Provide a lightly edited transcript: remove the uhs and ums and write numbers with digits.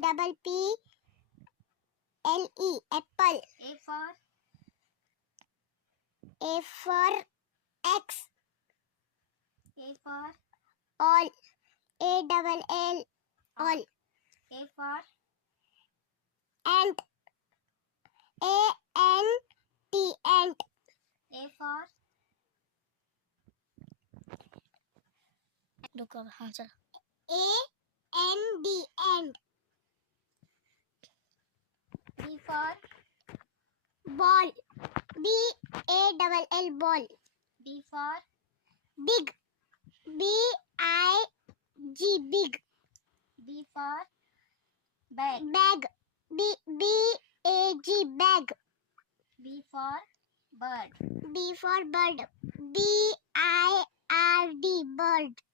double P L E apple. A for X. A for All. A double L all. A for Ant. A N T ant. A for A N D ant. B for Ball. B A double L ball. B for Big. B I G big. B for bag. Bag. B A G bag. B for bird. B for bird. B I R D bird.